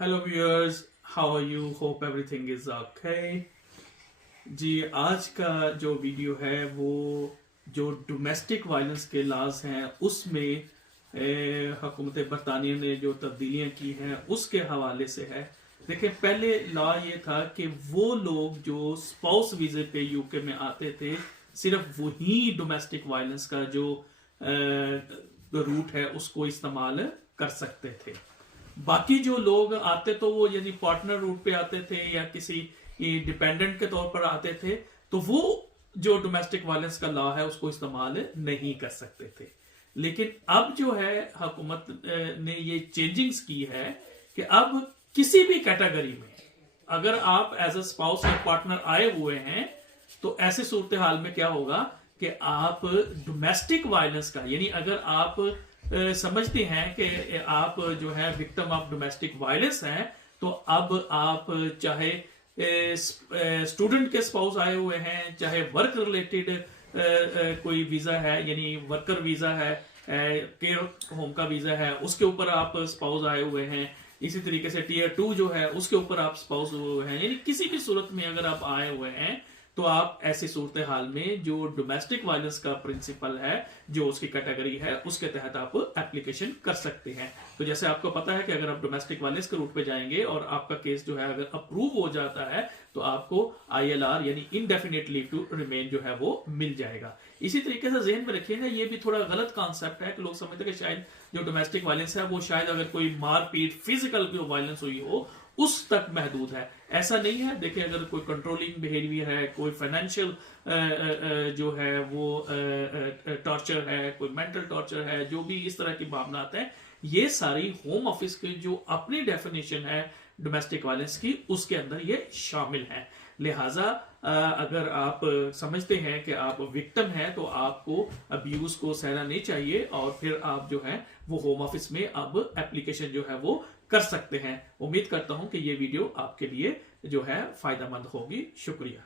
Hello viewers, how are you? Hope everything is okay. जी, आज का जो वीडियो है वो जो डोमेस्टिक वायलेंस के लॉज हैं उसमें हुकूमत बरतानिया ने जो तब्दीलियां की हैं उसके हवाले से है। देखिए, पहले लॉ ये था कि वो लोग जो स्पाउस वीज़े पे यूके में आते थे सिर्फ वही डोमेस्टिक वायलेंस का जो रूट है उसको इस्तेमाल कर सकते थे। बाकी जो लोग आते तो वो यदि पार्टनर रूट पे आते थे या किसी डिपेंडेंट के तौर पर आते थे तो वो जो डोमेस्टिक वायलेंस का लॉ है उसको इस्तेमाल नहीं कर सकते थे। लेकिन अब जो है हुकूमत ने ये चेंजिंग्स की है कि अब किसी भी कैटेगरी में अगर आप एज अ स्पाउस या पार्टनर आए हुए हैं तो ऐसे सूरत हाल में क्या होगा कि आप डोमेस्टिक वायलेंस का यानी अगर आप समझते हैं कि आप जो है विक्टिम ऑफ डोमेस्टिक वायलेंस हैं तो अब आप चाहे स्टूडेंट के स्पाउस आए हुए हैं, चाहे वर्क रिलेटेड कोई वीजा है यानी वर्कर वीजा है, केयर होम का वीजा है उसके ऊपर आप स्पाउस आए हुए हैं, इसी तरीके से टीयर 2 जो है उसके ऊपर आप स्पाउस हुए हैं, यानी किसी भी सूरत में अगर आप आए हुए हैं तो आप ऐसी सूरत हाल में जो डोमेस्टिक वायलेंस का प्रिंसिपल है जो उसकी कैटेगरी है उसके तहत आप एप्लीकेशन कर सकते हैं। तो जैसे आपको पता है कि अगर आप डोमेस्टिक वायलेंस के रूट पे जाएंगे और आपका केस जो है अगर अप्रूव हो जाता है तो आपको ILR यानी इनडेफिनेट लीव टू रिमेन जो है वो मिल जाएगा। इसी तरीके से जहन में रखिएगा, ये भी थोड़ा गलत कॉन्सेप्ट है कि लोग समझते हैं कि शायद जो डोमेस्टिक वायलेंस है वो शायद अगर कोई मारपीट फिजिकल जो वायलेंस हुई हो उस तक महदूद है। ऐसा नहीं है। देखिए, अगर कोई कंट्रोलिंग बिहेवियर है, कोई फाइनेंशियल जो है वो टॉर्चर है, कोई मेंटल टॉर्चर है, जो भी इस तरह की मामलात हैं, ये सारी होम ऑफिस की जो अपनी डेफिनेशन है डोमेस्टिक वायलेंस की उसके अंदर ये शामिल है। लिहाजा अगर आप समझते हैं कि आप विक्टिम हैं तो आपको अब्यूज को सहना नहीं चाहिए और फिर आप जो है वो होम ऑफिस में अब एप्लीकेशन जो है वो कर सकते हैं। उम्मीद करता हूं कि ये वीडियो आपके लिए जो है फायदेमंद होगी। शुक्रिया।